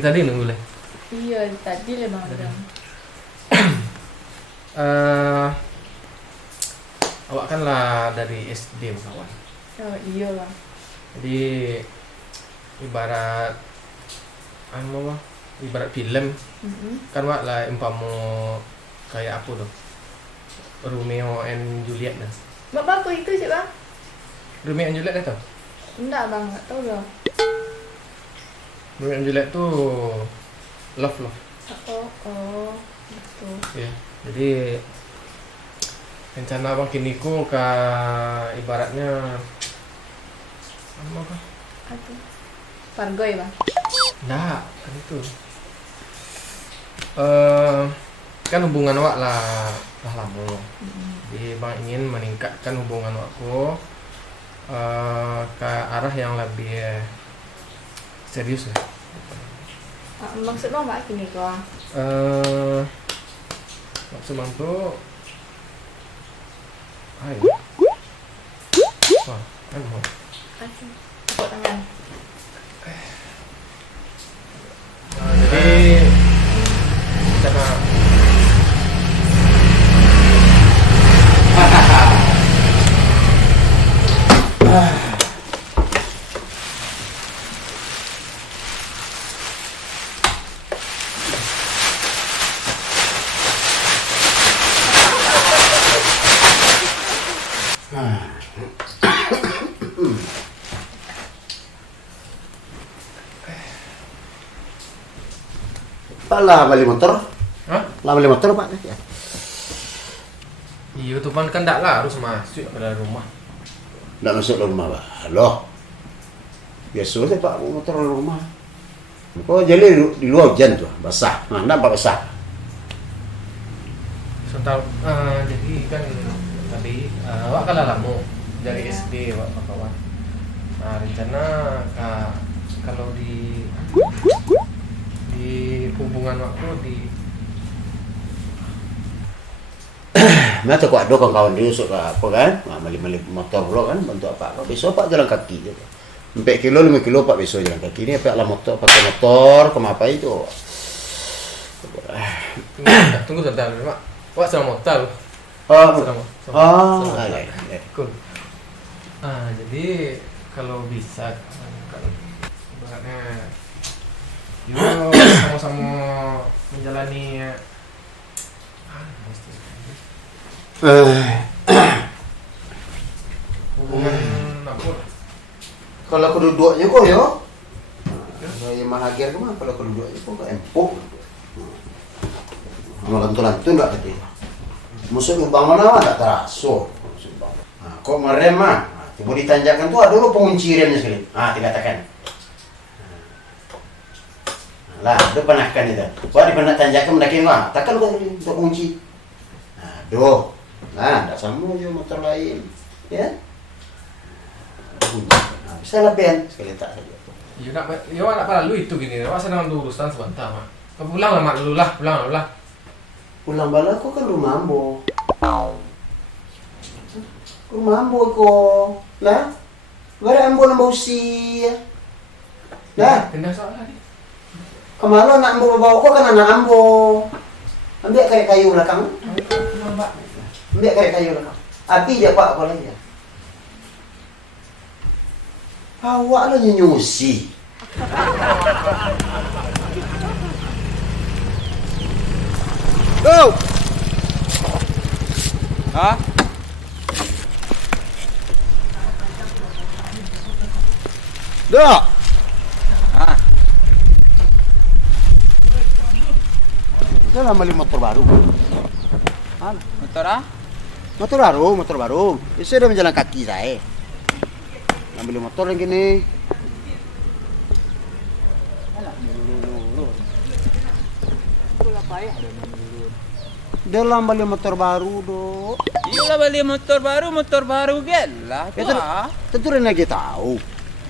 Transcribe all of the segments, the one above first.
tadi nunggu lah. Iya, tadi lah Bang Adam. Awak kan lah dari SD kawan. Oh iya Bang. Jadi ibarat ibarat film kan wak lah umpamu kayak apa tuh, Romeo and Juliet dah. Mak apa itu sih Bang? Romeo and Juliet dah tau? Enggak Bang, enggak tahu lah. Romeo and Juliet tuh love. Oh, gitu. Ya, jadi rencana abang kini ku ke ibaratnya apa? Apa? Pargoy Bang. Nah, kan itu. Kan hubungan awak lah lama. Jadi bang ingin meningkatkan hubungan awakku ke arah yang lebih serius lah. Maksud Bang apa gini kok? Maksud bang tuh, ayo. Wah, kan mau. Tepuk tangan. Jadi rencana Pak lah beli motor? Hah? Lah beli motor Pak? Iya tuh kan tak lah harus masuk ke dalam rumah. Nggak masuk ke rumah Pak? Loh, biasa saya Pak motor ke rumah. Kok jadi di luar hujan tuh, basah. Nah, nampak basah. Sebentar, jadi kan tadi awak kan lah lama dari SD awak kawan. Nah rencana kalau di hubungan waktu di Nah, kok ada kawan-kawan dia usuk ke apa kan? Nah, beli motor pula kan, bantu apa? Besok Pak jalan kaki gitu. 4 kilo, 5 kilo Pak besok jalan kaki. Ini Pak lah motor, pakai motor, ke apa itu? tunggu sebentar Mak. Wak sama motor. Cool. Jadi kalau bisa kan ibaratnya yuk sama-sama menjalani hubungan apa? Kalau keduduknya kok yo? Kalau yang mahagir kemana? Kalau keduduknya kok empuk. Malah lantu enggak tadi. Musuh lubang mana enggak terasa. Nah, kok merem mah? Coba ditanjakan tuh ada dulu pengunci remnya sekali. Dikatakan. Lah, itu panahkan itu. Wah, dipernah tanjakan mendakin mah. Takkan kok untuk kunci. Aduh. Nah, enggak sama aja motor lain. Ya. Kunci. Nah, bisa lebih sekali tak saja. Yo nak lalu itu gini. Wak senang urusan sebentar Mak. Pulang lah Mak dulu lah, pulang lah. Pulang bala kok kan rumah ambo. Rumah ambo kok. Lah. Bara ambo nambah usia. Lah, Pindah soal tadi. kemana anak ambo bawa kok kan anak ambo. Ambil kayak kayu belakang. Mbak. Ambil kayak kayu belakang. Api dia Pak apa lagi ya? Awak lo nyusi. Go! Hah? Dah. Ah, Saya lah beli motor baru. motor ah? Motor baru. Saya udah menjalan kaki saya. Nak beli motor yang gini. Dalam beli motor baru dok. Iyalah beli motor baru gelah tu ah. Tentu Rena lagi tahu.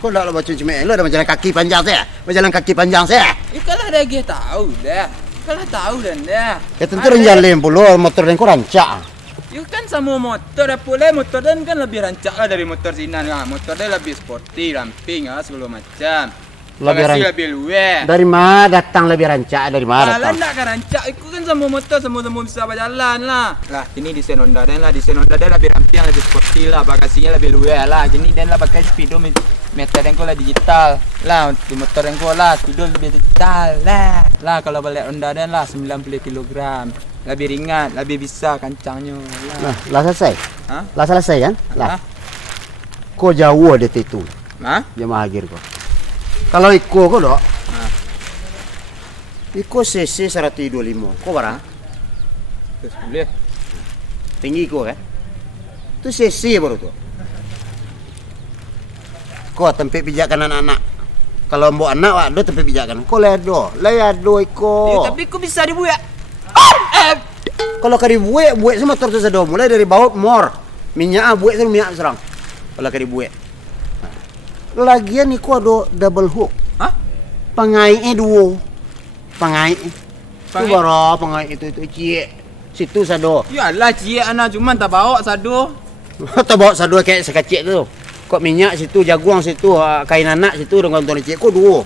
Kau dah baca cuma lo dah berjalan kaki panjang saya. Berjalan kaki panjang saya. Ikalah dah dia tahu dah. Kalau tahu dah. Ya tentu Rena jalan puluh motor yang kau rancak. You kan sama motor dah pula motor dan kan lebih rancak lah dari motor Sinan ah. Motor dia lebih sporty, ramping ah segala macam. Lebih Bagasi rancak. lebih luar. Dari mana datang lebih rancak? Dari mana Alah datang? nak kan rancak. Aku kan sama motor semua bisa berjalan lah. Lah, ini desain Honda dan lah desain Honda dan lebih ramping, lebih sporty lah. Bagasinya lebih luar lah. Jadi dan lah pakai speedometer yang lah digital. Lah di motor yang lah speedo lebih digital lah. Lah kalau balik Honda dan lah 90 kg. Lebih ringan, lebih bisa kancangnya lah. Lah selesai. Hah? Lah selesai kan? Lah. Hah? Kau jauh ada itu. Hah? Jemaah akhir kau. Kalau ikut kau dok. Hah? Ikut CC 125. Kau barang? Terus boleh. Tinggi kau kan? Itu CC baru tu. Kau tempat pijakan anak-anak. Kalau mbok anak wak do tempat pijakan. Kau ledo ikut. Ya, tapi aku bisa dibuat. Kalau kari buat semua motor tu sedo. Mulai dari baut mor. Minyak buat tu minyak serang. Kalau kari buat. Lagian iku ada double hook. Hah? Pengaitnya dua. Pengai. Tu Pengai? baru pengai itu cie. Situ sado. Yalah cie anak cuman tak bawa sadu. Tak bawa sado kayak sekecil tu. Kok minyak situ, jaguang situ, kain anak situ dengan tuan cie. Kok dua.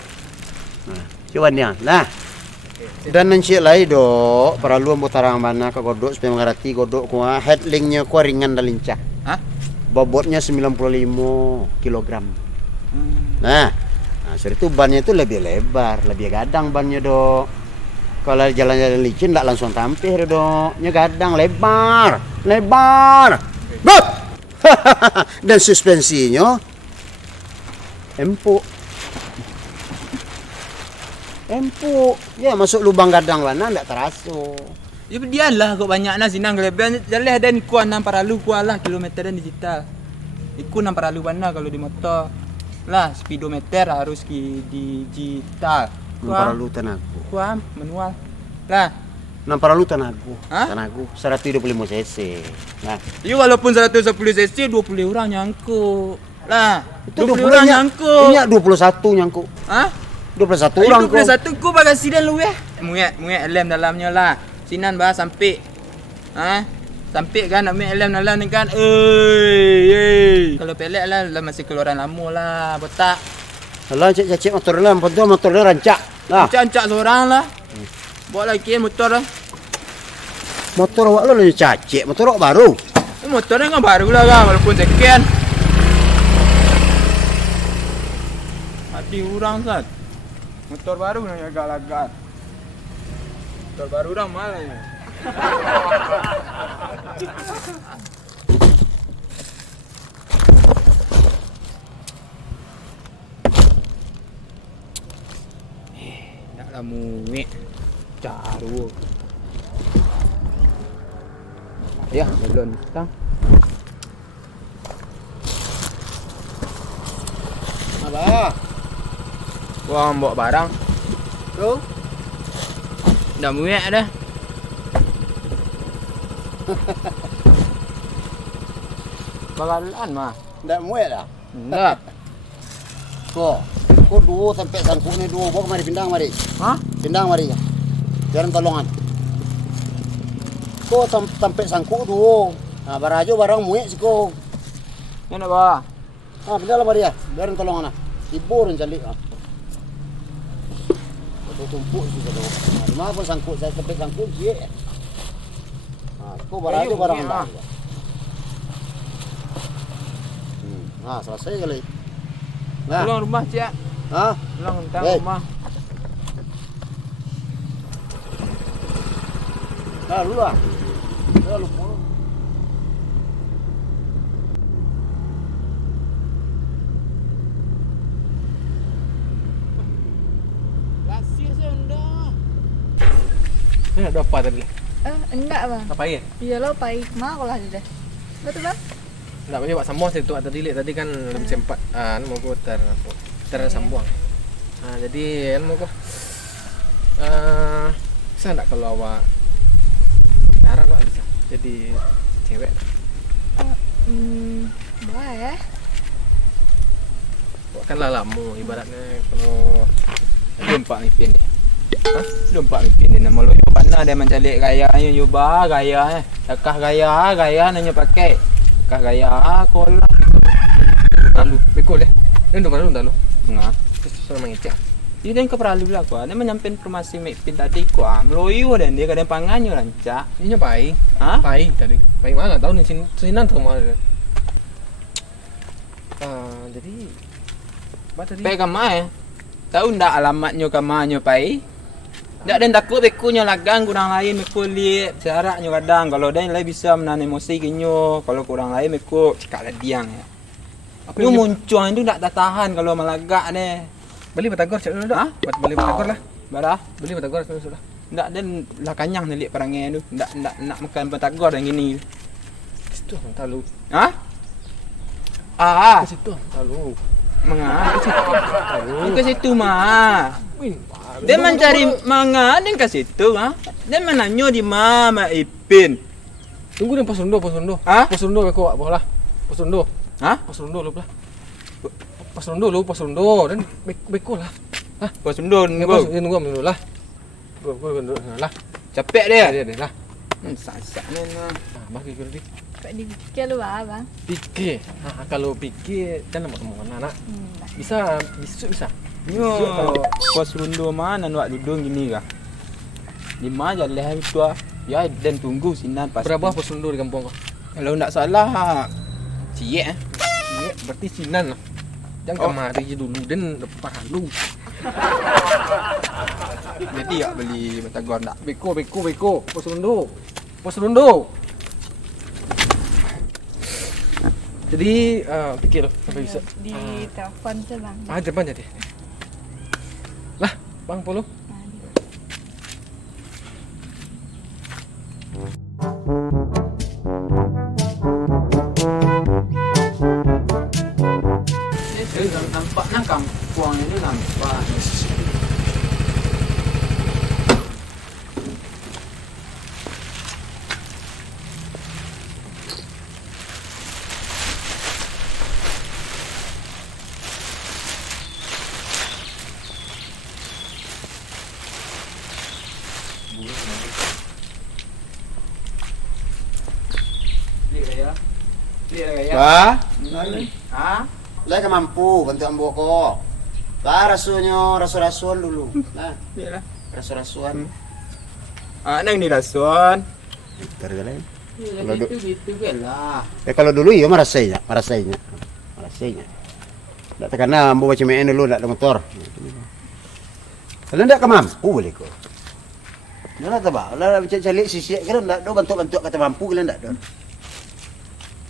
Nah, cuman dia. Nah. Dan nanti lain dok, perlu ambo tarang mana ke godok supaya mengerti godok kuah headlinknya kuah ringan dan lincah. Hah? Bobotnya 95 kg. Nah, setelah itu bannya itu lebih lebar, lebih gadang bannya dok. Kalau jalan-jalan licin tak langsung tampil dok, nya gadang lebar. Good. Dan suspensinya empuk. Ya masuk lubang gadang mana tak terasa. Ya dialah kok banyak nak sinang kelebihan. Jalan ada ni kuah 6 kuah lah kilometer dan digital. Iku 6 mana kalau di motor. Lah speedometer harus di digital. Namparalu tanaku. Kuah manual. Lah, Namparalu tanaku. Hah? Tanaku 125 cc. Nah, ya walaupun 110 cc 20 orang nyangkut. Lah, itu 20 orang nyangkut. Ini 21 nyangkut. Hah? 21 orang kau. 21 ku bagasi dan lu ya. Muat lem dalamnya lah. Sinan bah sampai. Ha? Sampai kan nak lem dalam ni kan. Kalau pelek lah masih keluaran lama lah. Betak. Alah cek motor lah, motor dia rancak. Lah, Cancak seorang lah. Bawa lagi motor lah. motor awak lu cacik, motor awak baru. Motor ni kan baru lah kan walaupun second. Mati orang sat. Motor baru nak agak-agak. Motor baru dah malah ya. Naklah muik. Caru. Ya, belum tang. Abah. Wah, bawa barang. Tu. Dah muik dah. Bagalan mah. Ndak muat dah. Enggak. Kau dua sampai sangkut ni dua. Bawa mari pindang mari. Hah? Pindang mari. Jangan tolongan. Kau sampai sangkut dua. Nah, barajo barang muat si kau. Ni nak bawa. Pindah lah mari ya. Biarin tolongan ah. Ibur yang calik ah. Kau tumpuk juga tu. Di mana pun sangkut saya sampai sangkut je. Kau barajo barang anda. Nah, selesai kali. Nah, Pulang rumah cik. ha? Pulang tentang Baik. rumah. Dah dulu lah. Dah lupa. Lasir saya dah. Ni nak apa tadi? Enggak bang. Ngapain? Iya lo pai. Mak kalau ada. Betul bang? Nak bagi buat sambung situ atau delete tadi kan lebih sempat. Mau aku tersambung. Jadi mau aku bisa nak kalau awak cara lo bisa jadi cewek. Boleh. Awak kan lah lama ibaratnya kalau Lumpak mipin ni. Hah? Lumpak mipin ni nama lo yo mana dia mencalik gayanya yo ba gaya takah gaya nanya pakai. Takah gaya kolah. Lalu, bekol deh. Ini dong lalu. Nga. Terus sama ngecek. Ini dan keperlu lah gua. Dia menyampaikan informasi mek pin tadi gua. Meloyu dan dia kadang pangannya lanca. Ini pai. Hah? Pai tadi. Pai mana tahu nih sinan tuh mau. Jadi apa tadi? Pai kamai. Tahu ndak alamatnya kamanya pai? Ndak dan takut bekunya lagang kurang lain meku lihat jaraknya kadang kalau dia lain bisa menahan emosi kinyo kalau kurang lain meku cekak ladiang ya. Apa Ini yang muncul itu ndak tahan kalau melagak deh. beli batagor cek dulu dah. Hah? Beli batagor lah. Barah? Beli batagor sudah. Ndak dan lah kanyang nih lihat perangnya tu. Ndak makan batagor yang gini. Situ tak lu. Hah? Ah, Ke situ tak lu. manga. Tahu. Ke situ mah. Dia mencari manga dan ke situ ha. Dia menanya di mana Ipin. Tunggu deh pos rondo. Hah? Pos rondo aku tak boleh. Pos rondo. Hah? Pos rondo lu lah. Pos rondo dan beko lah. Hah? Pos Sundun Ya gua. pos nunggu dulu lah. Gua dulu lah. Capek dia. Dia lah. Sasak ni lah. Bagi gua di. Pak dipikir lu bang. Pikir. Kalau pikir kan mau ketemu anak. Dah. Bisa. Yo, pos Rundu mana nak duduk gini kah? Di mana jalan itu ah? Ya dan tunggu sinan pasti. Berapa pos rondo di kampung kau? Kalau ndak salah cie. Iya, berarti sinan lah. Jangan kemari je dulu dan perlu. Jadi ya beli batagor ndak? Beko. Pos rondo. Jadi pikir sampai bisa. Di telepon tu bang. Depan jadi. Lah, Bang Polo. Nampak nang kampung ini nampak. Ba, Ah, lah ka mampu bantu ambo ko. Ba rasu-rasuan dulu. Nah, iyalah. rasu-rasuan. Nang ni rasuan. Tergalai. Kalau gitu lah. Kalau dulu ya merasainya. Tak terkena ambo baca main dulu tak ada motor. Kalau ndak ka mampu boleh ko. Dah tak ba, lah cari sisiak kan ndak do bantu kata mampu kan ndak do.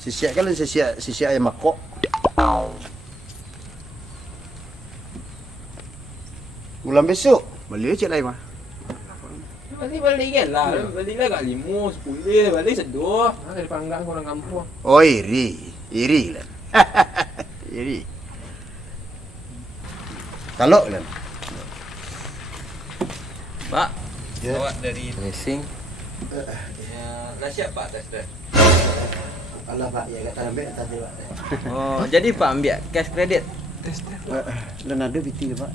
Sisiak kan sisiak ayam makok. Bulan besok beli cek lain mah. Balik kan lah. Balik lah kat 5, 10, balik seduh. Dari panggang orang kampung. Oh iri lah. Iri. Kalau lah. Pak, Ya. bawa dari racing. Ya, dah siap Pak tes drive. Allah Pak, ya kata ambil tadi Pak. Oh, jadi Pak ambil cash credit. Dan ada biti Pak.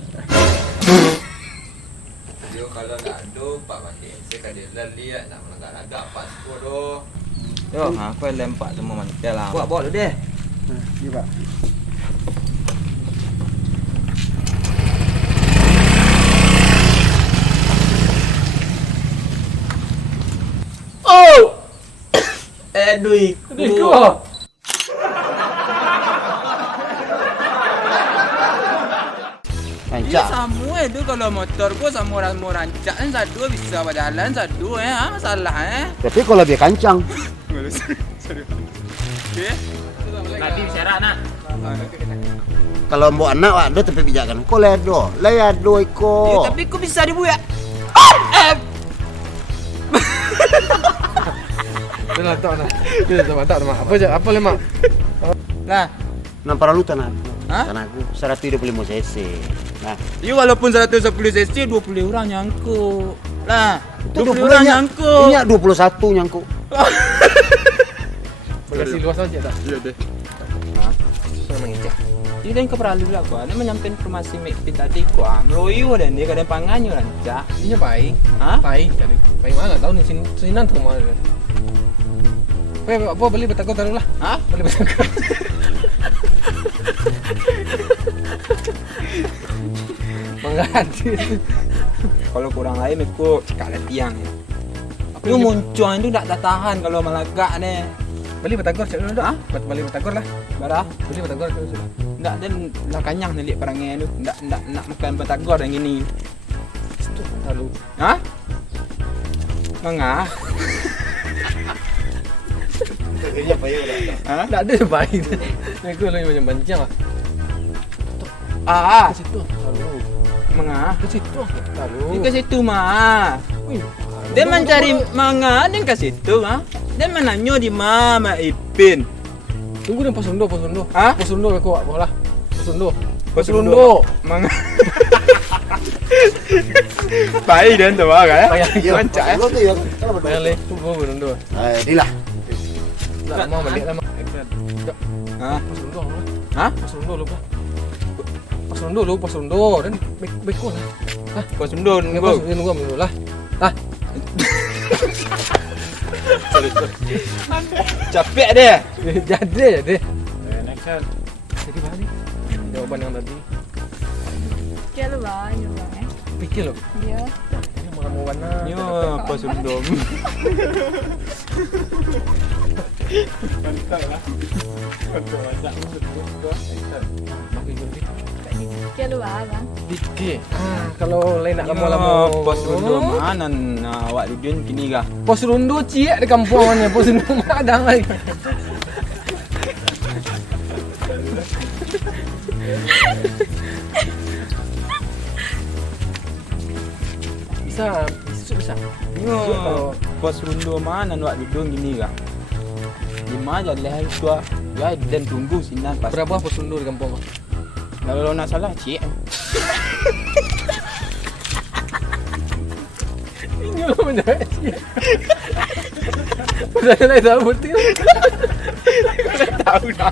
Yo kalau nak ada Pak balik. Saya kada lihat nak melagak-lagak pasport doh. Yo, aku lempar semua mantel lah. Bawa dulu deh. Ya Pak. Oh. Aduh, Iko. Iya Rancak. sama itu kalau motor gua sama orang mau rancak kan satu bisa berjalan satu masalah Tapi kalau dia kancang. Okey. Nanti serak nak. Kalau mbok anak wak do tapi bijakan. Ko ledo. Ledo iko. Tapi kau bisa dibuat. Dah tak nak. Dia tak nak. Apa lemak? Lah, Nampak lalu tanah. Hah? Tanahku 125 cc. Nah, dia walaupun 110 cc 20 orang nyangkut. Lah, itu 20 orang nyangkut. Ini 21 nyangkut. Bagasi luas aja tak? Iya deh. Saya mengecek. Dia dan keperlu lah gua. Dia menyampaikan informasi mek pin tadi gua. Meloyu dan dia kadang pangannya rancak. Ini pai. Hah? Pai tadi. Pai mana tahu nih sinan tuh mau. Apa beli batagor taruh lah. Hah? Beli batagor. kan. Kalau kurang lain aku cekak tiang ya. Aku muncul itu tak tahan kalau malagak nih. Beli batagor cak dulu dah. Beli batagor lah. Barah. Beli batagor cak dulu. Ndak dan lah kanyang nih lihat perangnya tu. Ndak makan batagor yang ini. Itu terlalu. Hah? Mangah? Kayaknya apa ya udah. Hah? Tak ada baik. Aku lagi macam bancang lah. Ah, Ke situ. Terlalu. mangah. Ke situ. Terlalu. Di ke situ mah. Wih. Dia mencari mangga dan ke situ ah. Dia menanya di mana Ipin. Tunggu deh pos undo. Hah? Pos undo aku buat bola. Pos undo. Pos undo. Mangga. Baik dan tu ah kan. Bayar Mancak eh. Lo tuh ya. Kalau bayar le. Tunggu undo. Dilah. Tak mau balik lama. Hah? Pos undo. Hah? Pos undo lupa. Pos undo dan beko lah. Pos undo Ni nunggu. pos nunggu dulu lah. Ah, Capek dia. jadi. Next. Jadi mana ni? Jawapan yang tadi. Fikir lu bang, you bang eh. Fikir loh. Ya. Ini mau warna. Yo, pos undo. Bagi gunting. Tak dipikir lu bang. Dikit. Kalau lain nak Yo, lama-lama. pos undo mana awak dudun kini kah? Pos rundu ciek di kampungannya. Pos rundu madang lagi. Bisa, bisa. Yo, Kalau pos undo mana awak dudun kini kah? Lima aja leher tua. Ya dan tunggu sinan pas. berapa pos rundu di kampung kau? Kalau nak salah cik. Ini lo menjadi ciek. Saya lain tak betul. Tahu dah.